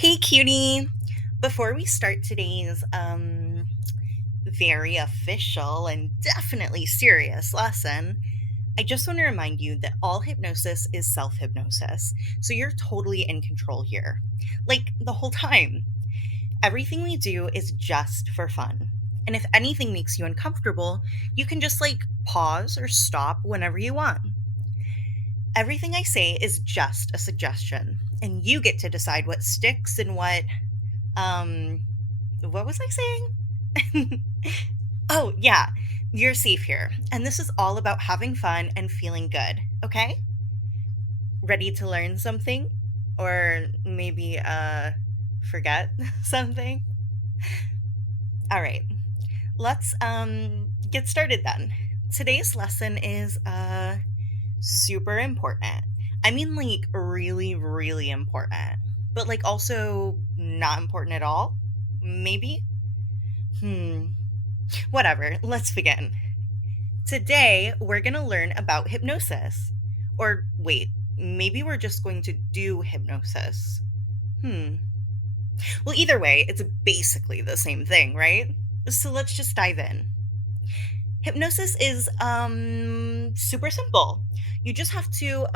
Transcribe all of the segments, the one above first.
Hey, cutie. Before we start today's very official and definitely serious lesson, I just want to remind you that all hypnosis is self hypnosis. So you're totally in control here. Like the whole time. Everything we do is just for fun. And if anything makes you uncomfortable, you can just pause or stop whenever you want. Everything I say is just a suggestion, and you get to decide what sticks and um what was I saying? Oh, yeah. You're safe here. And this is all about having fun and feeling good, okay? Ready to learn something or maybe forget something? All right. Let's get started then. Today's lesson is super important. I mean, really, really important, but also not important at all. Maybe? Hmm. Whatever, let's begin. Today, we're going to learn about hypnosis. Or wait, maybe we're just going to do hypnosis. Hmm. Well, either way, it's basically the same thing, right? So let's just dive in. Hypnosis is super simple. You just have to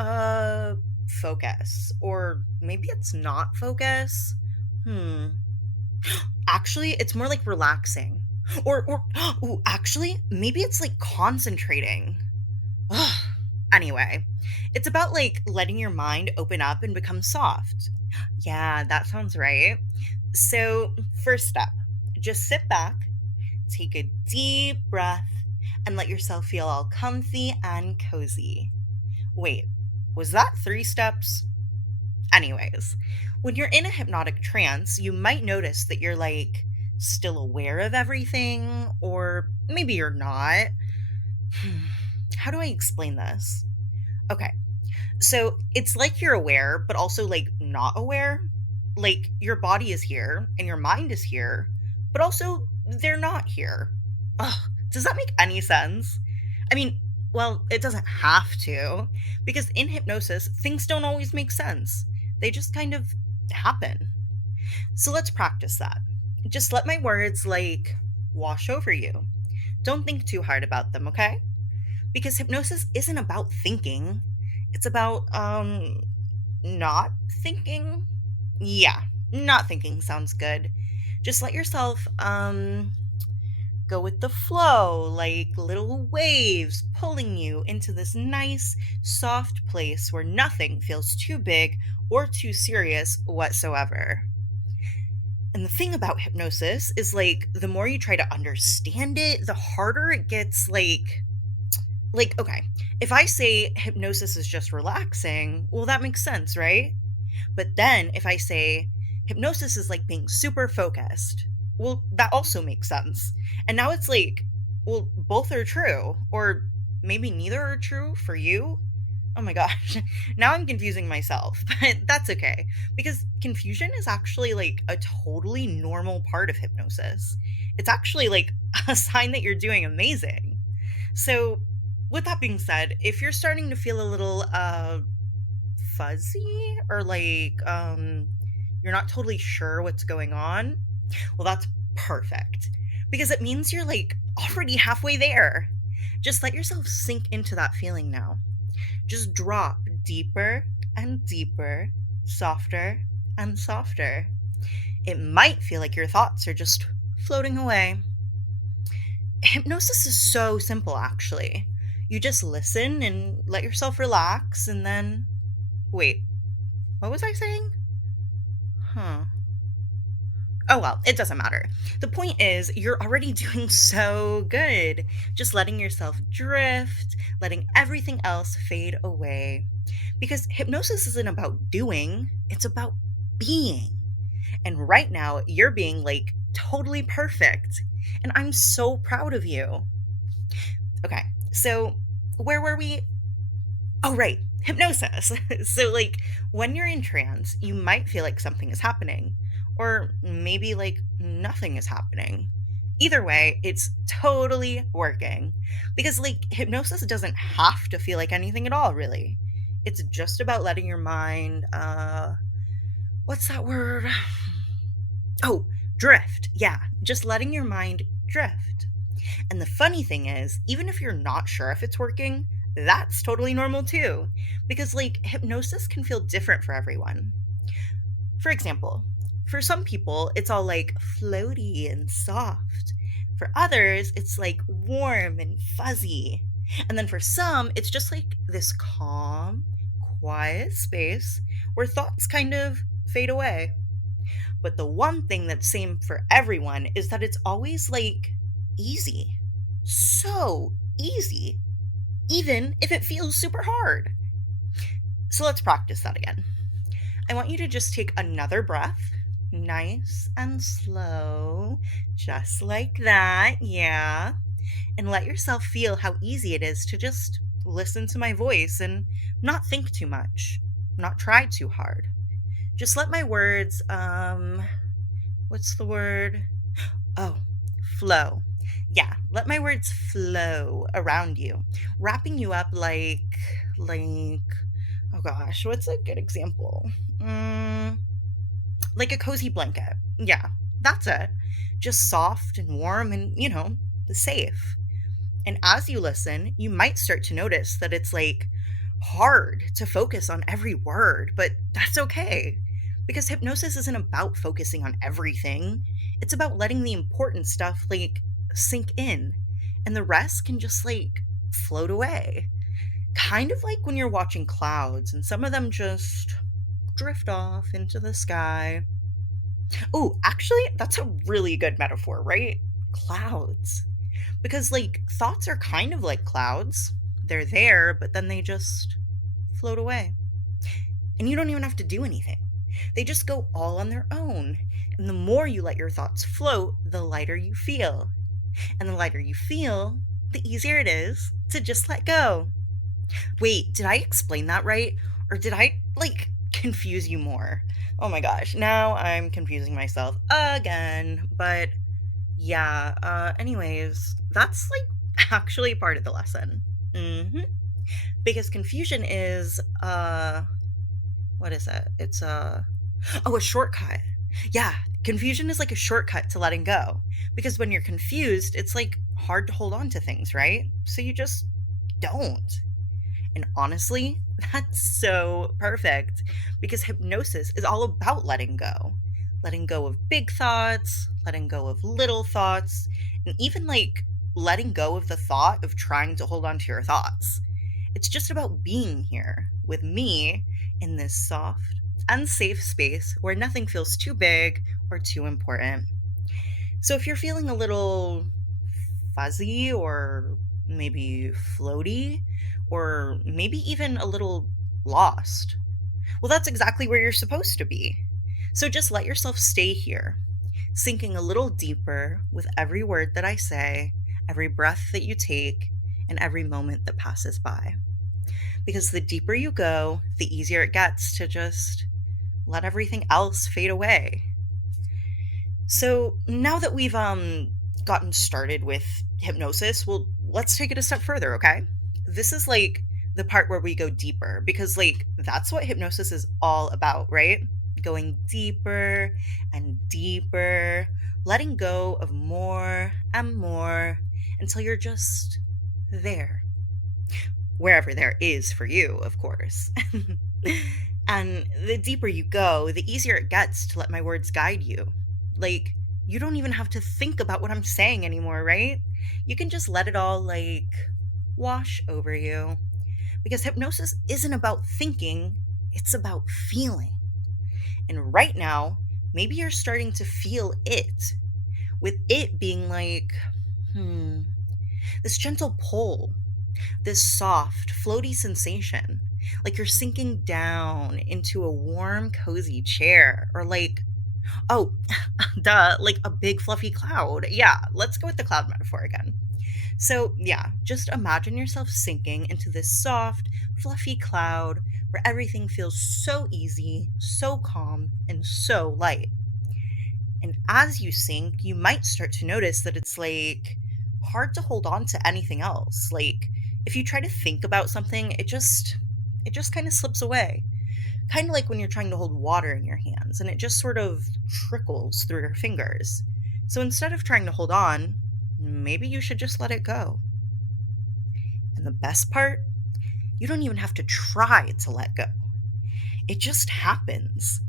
focus, or maybe it's not focus. Hmm. Actually, it's more like relaxing. Or ooh, actually, maybe it's like concentrating. Ugh. Anyway, it's about letting your mind open up and become soft. Yeah, that sounds right. So, first step, just sit back, take a deep breath, and let yourself feel all comfy and cozy. Wait, was that 3 steps? Anyways, when you're in a hypnotic trance, you might notice that you're still aware of everything, or maybe you're not. How do I explain this? Okay, so it's like you're aware, but also not aware. Like your body is here and your mind is here, but also they're not here. Ugh, does that make any sense? I mean, well, it doesn't have to, because in hypnosis, things don't always make sense. They just kind of happen. So let's practice that. Just let my words wash over you. Don't think too hard about them, okay? Because hypnosis isn't about thinking. It's about not thinking. Yeah, not thinking sounds good. Just let yourself go with the flow, like little waves pulling you into this nice, soft place where nothing feels too big or too serious whatsoever. And the thing about hypnosis is the more you try to understand it, the harder it gets okay, if I say hypnosis is just relaxing, well that makes sense, right? But then if I say hypnosis is like being super focused, well that also makes sense. And now it's well both are true, or maybe neither are true for you. Oh my gosh. Now I'm confusing myself, but that's okay because confusion is actually a totally normal part of hypnosis. It's actually a sign that you're doing amazing. So, with that being said, if you're starting to feel a little fuzzy or you're not totally sure what's going on, well that's perfect because it means you're already halfway there. Just let yourself sink into that feeling now. Just drop deeper and deeper, softer and softer. It might feel like your thoughts are just floating away. Hypnosis is so simple, actually. You just listen and let yourself relax, and then. Wait, what was I saying? Huh. Oh well, it doesn't matter. The point is, you're already doing so good. Just letting yourself drift, letting everything else fade away. Because hypnosis isn't about doing, it's about being. And right now, you're being totally perfect. And I'm so proud of you. Okay, so where were we? Oh, right, hypnosis. So, when you're in trance, you might feel like something is happening, or maybe nothing is happening. Either way, it's totally working because, hypnosis doesn't have to feel like anything at all, really. It's just about letting your mind, what's that word? Oh, drift. Yeah, just letting your mind drift. And the funny thing is, even if you're not sure if it's working, that's totally normal too. Because, like, hypnosis can feel different for everyone. For example, for some people, it's all like floaty and soft. For others, it's like warm and fuzzy. And then for some, it's just like this calm, quiet space where thoughts kind of fade away. But the one thing that's same for everyone is that it's always like easy. So easy, even if it feels super hard. So let's practice that again. I want you to just take another breath, nice and slow, just like that, yeah. And let yourself feel how easy it is to just listen to my voice and not think too much, not try too hard. Just let my words, what's the word? Oh, flow. Yeah, let my words flow around you, wrapping you up like, oh gosh, what's a good example? Like a cozy blanket. Yeah, that's it. Just soft and warm and, safe. And as you listen, you might start to notice that it's like hard to focus on every word, but that's okay. Because hypnosis isn't about focusing on everything, it's about letting the important stuff like sink in, and the rest can just like float away. Kind of like when you're watching clouds and some of them just drift off into the sky. Oh, actually, that's a really good metaphor, right? Clouds. Because, like, thoughts are kind of like clouds. They're there, but then they just float away. And you don't even have to do anything. They just go all on their own. And the more you let your thoughts float, the lighter you feel. And the lighter you feel, the easier it is to just let go. Wait, did I explain that right? Or did I, like, confuse you more? Oh my gosh, now I'm confusing myself again. But yeah, anyways, that's like actually part of the lesson. Because confusion is, what is it? It's oh, a shortcut. Yeah, confusion is like a shortcut to letting go. Because when you're confused, it's like hard to hold on to things, right? So you just don't. And honestly, that's so perfect because hypnosis is all about letting go of big thoughts, letting go of little thoughts, and even like letting go of the thought of trying to hold on to your thoughts. It's just about being here with me in this soft, unsafe space where nothing feels too big or too important. So if you're feeling a little fuzzy or maybe floaty, or maybe even a little lost, well, that's exactly where you're supposed to be. So just let yourself stay here, sinking a little deeper with every word that I say, every breath that you take, and every moment that passes by. Because the deeper you go, the easier it gets to just let everything else fade away. So now that we've gotten started with hypnosis, well, let's take it a step further, okay? This is like the part where we go deeper because like that's what hypnosis is all about, right? Going deeper and deeper, letting go of more and more until you're just there. Wherever there is for you, of course. And the deeper you go, the easier it gets to let my words guide you. Like, you don't even have to think about what I'm saying anymore, right? You can just let it all, like, wash over you. Because hypnosis isn't about thinking, it's about feeling. And right now, maybe you're starting to feel it, with it being like, this gentle pull, this soft, floaty sensation, like you're sinking down into a warm, cozy chair, or like, oh, duh, like a big fluffy cloud. Yeah, let's go with the cloud metaphor again. So, yeah, just imagine yourself sinking into this soft, fluffy cloud where everything feels so easy, so calm, and so light. And as you sink, you might start to notice that it's like hard to hold on to anything else. Like if you try to think about something, it just kind of slips away kind of like when you're trying to hold water in your hands and it just sort of trickles through your fingers. So instead of trying to hold on, maybe you should just let it go. And the best part, you don't even have to try to let go. It just happens.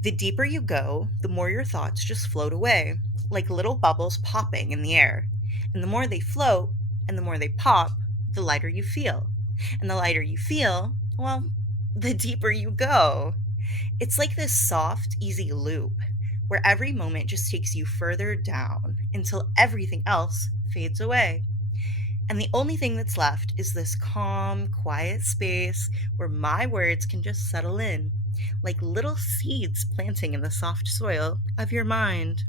The deeper you go, the more your thoughts just float away, like little bubbles popping in the air. And the more they float and the more they pop, the lighter you feel. And the lighter you feel, well, the deeper you go. It's like this soft, easy loop where every moment just takes you further down until everything else fades away. And the only thing that's left is this calm, quiet space where my words can just settle in, like little seeds planting in the soft soil of your mind.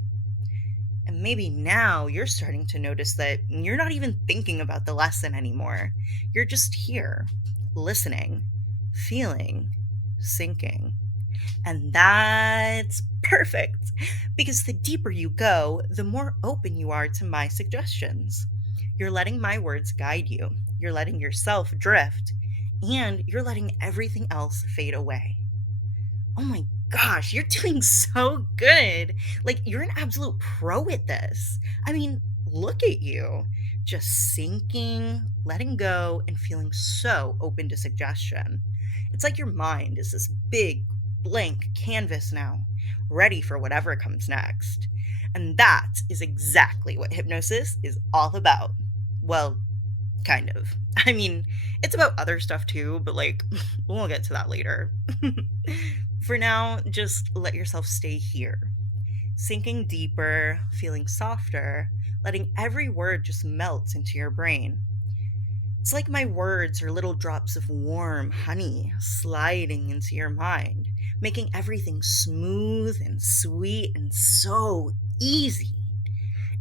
And maybe now you're starting to notice that you're not even thinking about the lesson anymore. You're just here, listening, feeling, sinking. And that's perfect, because the deeper you go, the more open you are to my suggestions. You're letting my words guide you, you're letting yourself drift, and you're letting everything else fade away. Oh my gosh, you're doing so good. Like, you're an absolute pro at this. I mean, look at you. Just sinking, letting go, and feeling so open to suggestion. It's like your mind is this big, blank canvas now, ready for whatever comes next. And that is exactly what hypnosis is all about. Well, kind of. I mean, it's about other stuff too, but like, we'll get to that later. For now, just let yourself stay here, sinking deeper, feeling softer, letting every word just melt into your brain. It's like my words are little drops of warm honey sliding into your mind, making everything smooth and sweet and so easy.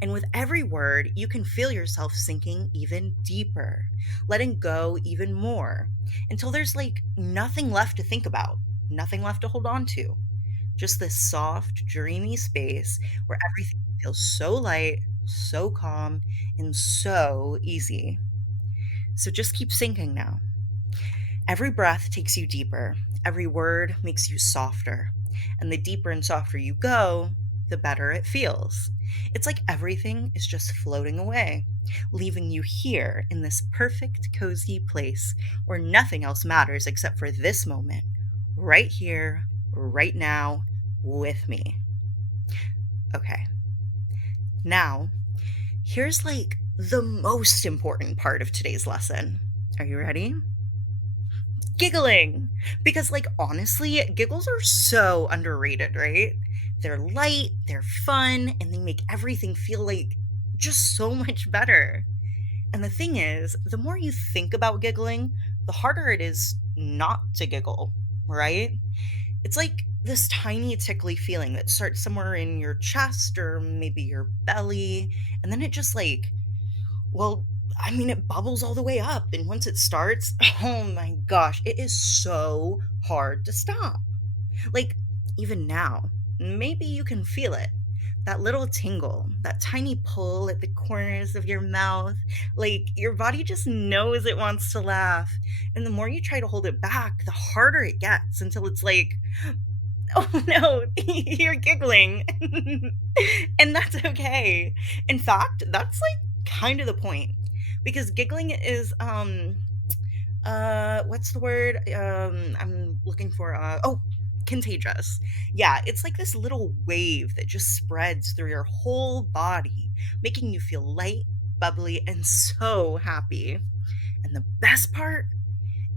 And with every word, you can feel yourself sinking even deeper, letting go even more, until there's like nothing left to think about, nothing left to hold on to. Just this soft, dreamy space where everything feels so light, so calm, and so easy. So just keep sinking now. Every breath takes you deeper, every word makes you softer, and the deeper and softer you go, the better it feels. It's like everything is just floating away, leaving you here in this perfect, cozy place where nothing else matters except for this moment, right here, right now, with me. Okay. Now, here's like the most important part of today's lesson. Are you ready? Giggling. Because, like, honestly, giggles are so underrated, right? They're light, they're fun, and they make everything feel like just so much better. And the thing is, the more you think about giggling, the harder it is not to giggle, right? It's like this tiny tickly feeling that starts somewhere in your chest or maybe your belly, and then it just like, well, I mean, it bubbles all the way up. And once it starts, oh my gosh, it is so hard to stop. Like, even now, maybe you can feel it. That little tingle, that tiny pull at the corners of your mouth. Like, your body just knows it wants to laugh. And the more you try to hold it back, the harder it gets until it's like, oh no, you're giggling. And that's okay. In fact, that's like kind of the point. Because giggling is what's the word I'm looking for, contagious. Yeah, it's like this little wave that just spreads through your whole body, making you feel light, bubbly, and so happy. And the best part,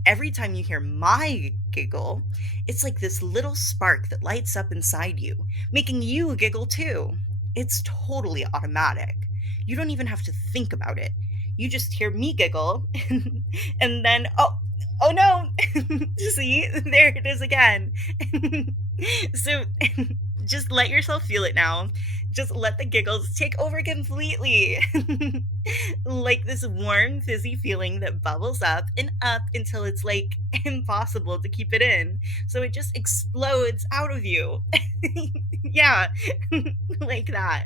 every time you hear my giggle, it's like this little spark that lights up inside you, making you giggle too. It's totally automatic. You don't even have to think about it. You just hear me giggle, and then, oh no, see, there it is again. So just let yourself feel it now. Just let the giggles take over completely. Like this warm, fizzy feeling that bubbles up and up until it's like impossible to keep it in. So it just explodes out of you. Yeah, like that.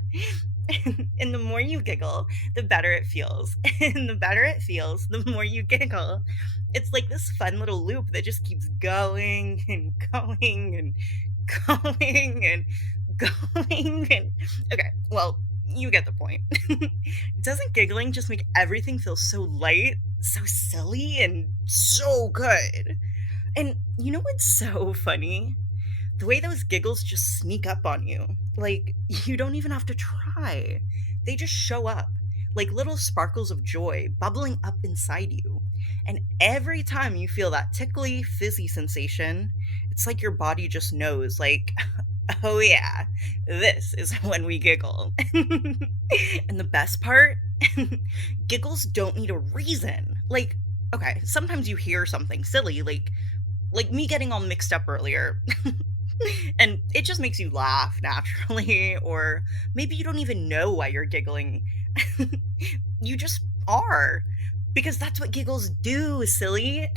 And the more you giggle, the better it feels. And the better it feels, the more you giggle. It's like this fun little loop that just keeps going and going and going and going. And okay, well, you get the point. Doesn't giggling just make everything feel so light, so silly, and so good? And you know what's so funny? The way those giggles just sneak up on you. Like, you don't even have to try. They just show up, like little sparkles of joy bubbling up inside you. And every time you feel that tickly, fizzy sensation, it's like your body just knows, like, oh yeah, this is when we giggle. And the best part, giggles don't need a reason. Like, okay, sometimes you hear something silly, like me getting all mixed up earlier. And it just makes you laugh naturally, or maybe you don't even know why you're giggling. You just are. Because that's what giggles do, silly.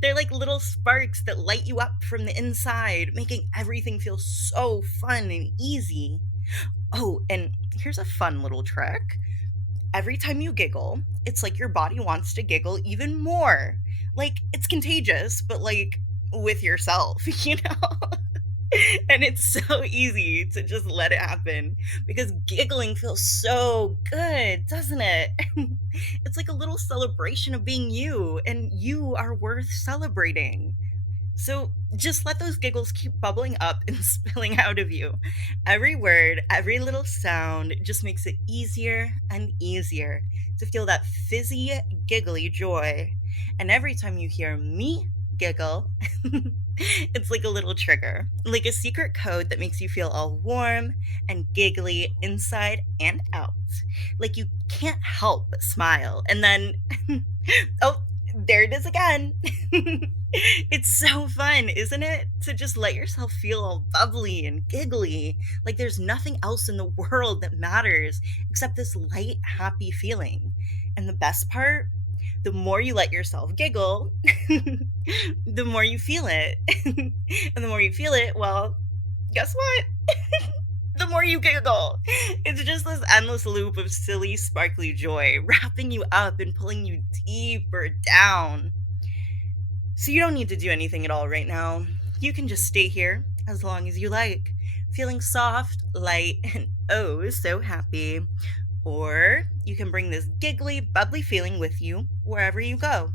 They're like little sparks that light you up from the inside, making everything feel so fun and easy. Oh, and here's a fun little trick. Every time you giggle, it's like your body wants to giggle even more. Like, it's contagious, but like with yourself, you know? And it's so easy to just let it happen because giggling feels so good, doesn't it? It's like a little celebration of being you, and you are worth celebrating. So just let those giggles keep bubbling up and spilling out of you. Every word, every little sound just makes it easier and easier to feel that fizzy, giggly joy. And every time you hear me giggle, it's like a little trigger, like a secret code that makes you feel all warm and giggly inside and out. Like you can't help but smile. And then, oh, there it is again. It's so fun, isn't it? To just let yourself feel all bubbly and giggly. Like there's nothing else in the world that matters except this light, happy feeling. And the best part, the more you let yourself giggle, the more you feel it. And the more you feel it, well, guess what? The more you giggle. It's just this endless loop of silly, sparkly joy, wrapping you up and pulling you deeper down. So you don't need to do anything at all right now. You can just stay here as long as you like, feeling soft, light, and oh so happy. Or you can bring this giggly, bubbly feeling with you wherever you go.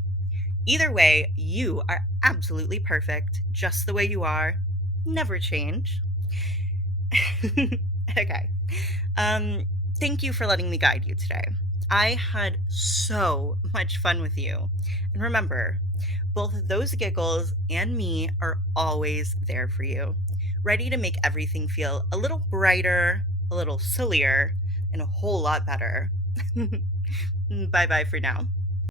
Either way, you are absolutely perfect, just the way you are. Never change. Okay. Thank you for letting me guide you today. I had so much fun with you. And remember, both those giggles and me are always there for you, ready to make everything feel a little brighter, a little sillier, and a whole lot better. Bye bye for now.